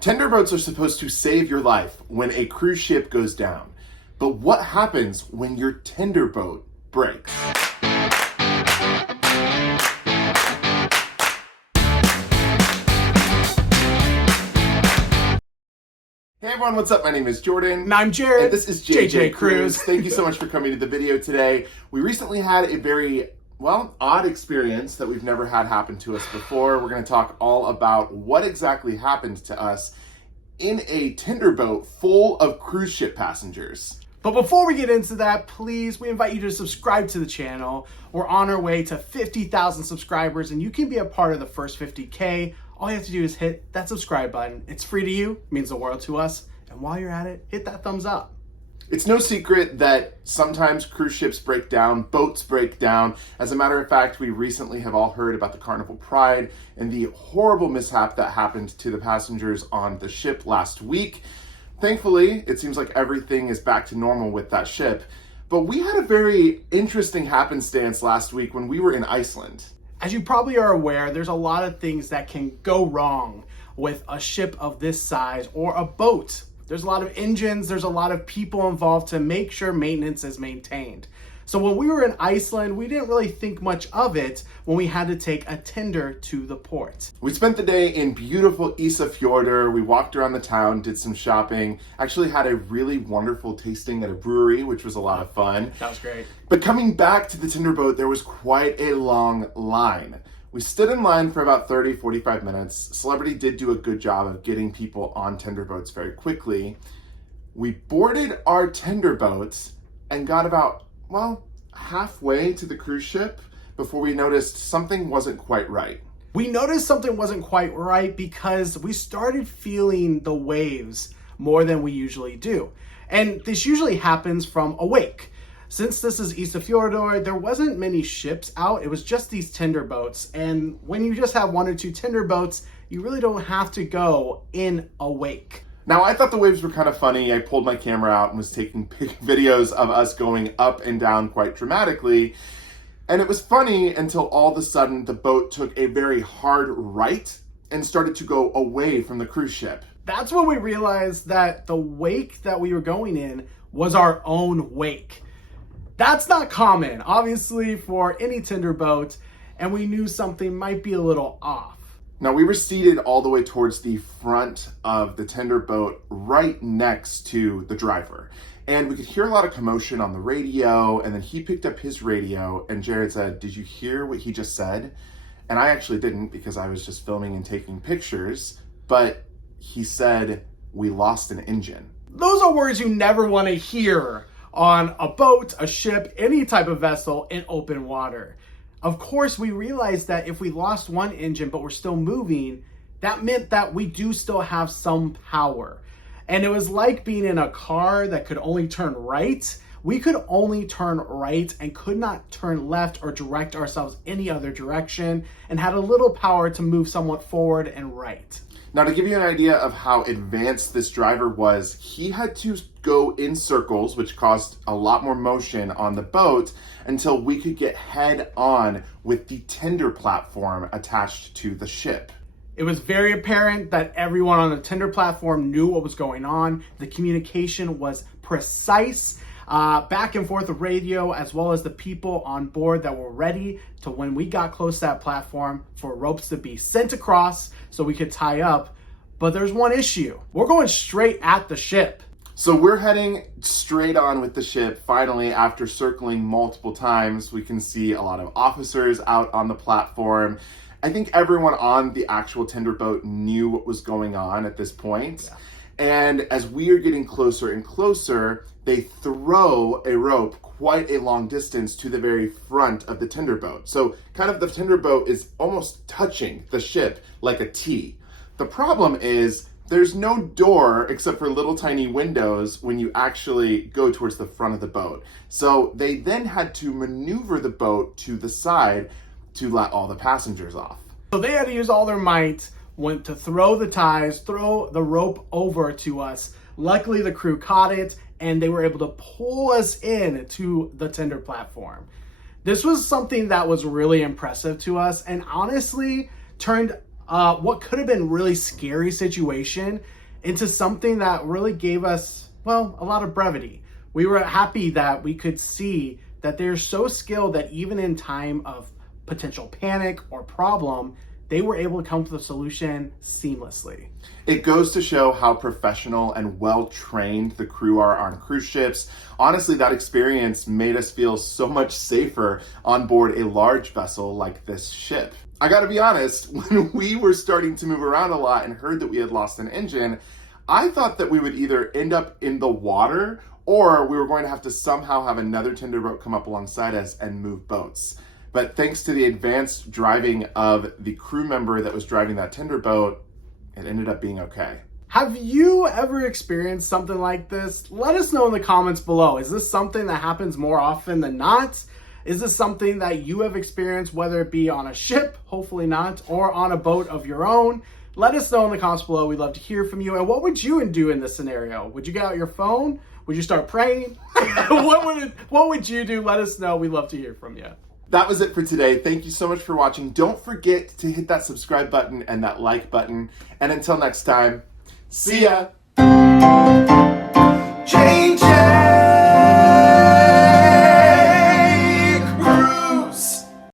Tender boats are supposed to save your life when a cruise ship goes down. But what happens when your tender boat breaks? Hey everyone, what's up? My name is Jordan. And I'm Jared. And this is JJ Cruise. Thank you so much for coming to the video today. We recently had a very, odd experience that we've never had happen to us before. We're going to talk all about what exactly happened to us in a tender boat full of cruise ship passengers. But before we get into that, please, we invite you to subscribe to the channel. We're on our way to 50,000 subscribers, and you can be a part of the first 50K. All you have to do is hit that subscribe button. It's free to you, means the world to us. And while you're at it, hit that thumbs up. It's no secret that sometimes cruise ships break down, boats break down. As a matter of fact, we recently have all heard about the Carnival Pride and the horrible mishap that happened to the passengers on the ship last week. Thankfully, it seems like everything is back to normal with that ship. But we had a very interesting happenstance last week when we were in Iceland. As you probably are aware, there's a lot of things that can go wrong with a ship of this size or a boat. There's a lot of engines, there's a lot of people involved to make sure maintenance is maintained. So when we were in Iceland, we didn't really think much of it when we had to take a tender to the port. We spent the day in beautiful Fjords. We walked around the town, did some shopping, actually had a really wonderful tasting at a brewery, which was a lot of fun. That was great. But coming back to the tender boat, there was quite a long line. We stood in line for about 30-45 minutes. Celebrity did do a good job of getting people on tender boats very quickly. We boarded our tender boats and got about, halfway to the cruise ship before we noticed something wasn't quite right. We noticed something wasn't quite right because we started feeling the waves more than we usually do. And this usually happens from a wake. Since this is Fjords, there wasn't many ships out. It was just these tender boats. And when you just have one or two tender boats, you really don't have to go in a wake. Now, I thought the waves were kind of funny. I pulled my camera out and was taking videos of us going up and down quite dramatically. And it was funny until all of a sudden the boat took a very hard right and started to go away from the cruise ship. That's when we realized that the wake that we were going in was our own wake. That's not common, obviously, for any tender boat, and we knew something might be a little off. Now, we were seated all the way towards the front of the tender boat, right next to the driver. And we could hear a lot of commotion on the radio, and then he picked up his radio, and Jared said, "Did you hear what he just said?" And I actually didn't because I was just filming and taking pictures, but he said, "We lost an engine." Those are words you never want to hear on a boat, a ship, any type of vessel in open water. Of course, we realized that if we lost one engine but we're still moving, that meant that we do still have some power. And it was like being in a car that could only turn right. We could only turn right and could not turn left or direct ourselves any other direction, and had a little power to move somewhat forward and right. Now, to give you an idea of how advanced this driver was, he had to go in circles, which caused a lot more motion on the boat until we could get head on with the Tinder platform attached to the ship. It was very apparent that everyone on the Tinder platform knew what was going on. The communication was precise, back and forth of radio, as well as the people on board that were ready to, when we got close to that platform, for ropes to be sent across so we could tie up. But there's one issue. We're going straight at the ship. So we're heading straight on with the ship. Finally, after circling multiple times, we can see a lot of officers out on the platform. I think everyone on the actual tender boat knew what was going on at this point. Yeah. And as we are getting closer and closer, they throw a rope quite a long distance to the very front of the tender boat. So kind of the tender boat is almost touching the ship like a T. The problem is there's no door except for little tiny windows when you actually go towards the front of the boat. So they then had to maneuver the boat to the side to let all the passengers off. So they had to use all their might, went to throw the ties, throw the rope over to us. Luckily, the crew caught it, and they were able to pull us in to the tender platform. This was something that was really impressive to us, and honestly turned what could have been a really scary situation into something that really gave us, well, a lot of brevity. We were happy that we could see that they're so skilled that even in time of potential panic or problem, they were able to come to the solution seamlessly. It goes to show how professional and well-trained the crew are on cruise ships. Honestly, that experience made us feel so much safer on board a large vessel like this ship. I gotta be honest, when we were starting to move around a lot and heard that we had lost an engine, I thought that we would either end up in the water or we were going to have to somehow have another tender boat come up alongside us and move boats. But thanks to the advanced driving of the crew member that was driving that tender boat, it ended up being okay. Have you ever experienced something like this? Let us know in the comments below. Is this something that happens more often than not? Is this something that you have experienced, whether it be on a ship, hopefully not, or on a boat of your own? Let us know in the comments below. We'd love to hear from you. And what would you do in this scenario? Would you get out your phone? Would you start praying? What would you do? Let us know. We'd love to hear from you. That was it for today. Thank you so much for watching. Don't forget to hit that subscribe button and that like button. And until next time, see ya!